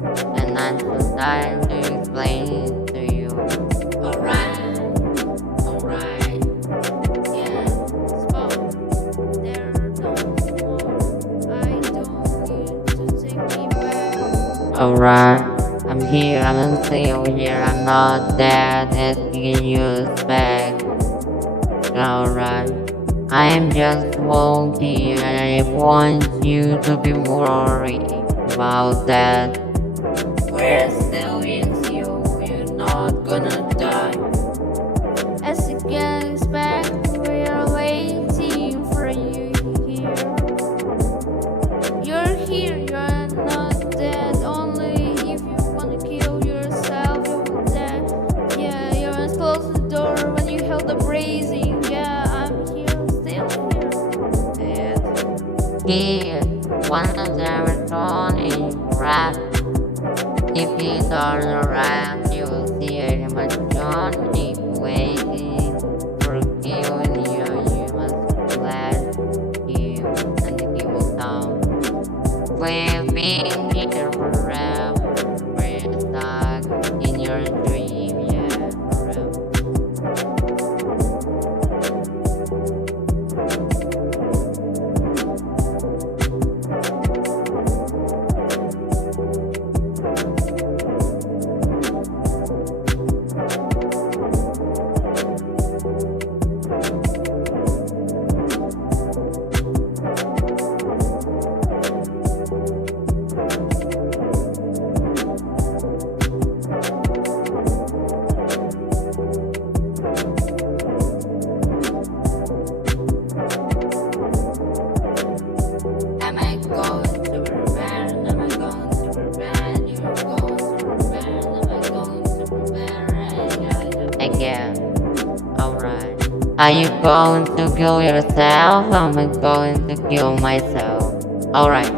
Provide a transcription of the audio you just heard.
and I'm so tired to explain it to you. Alright, alright, yeah. Spot, there are no more. I don't need to take me back. Alright, I'm here, I'm still here, I'm not dead, asking you back. Alright, I am just walking, I want you to be worried about that. We're still with you, we're not gonna die. As it gets back, we're waiting for you here. You're here, you're not dead. Only if you wanna kill yourself, you're dead. Yeah, you're as close the door when you held the brazen. Yeah, I'm here, still here. Here, one of them is on in rap. If you turn around, you will see him as Johnny waiting for killing you. You must let him, and he will come. We've been here forever. We're stuck in your dream, yeah, forever. Am I going to prepare? Am I going to prepare? You're going to prepare. Am I going to prepare? Again. Alright. Are you going to kill yourself? Am I going to kill myself? Alright.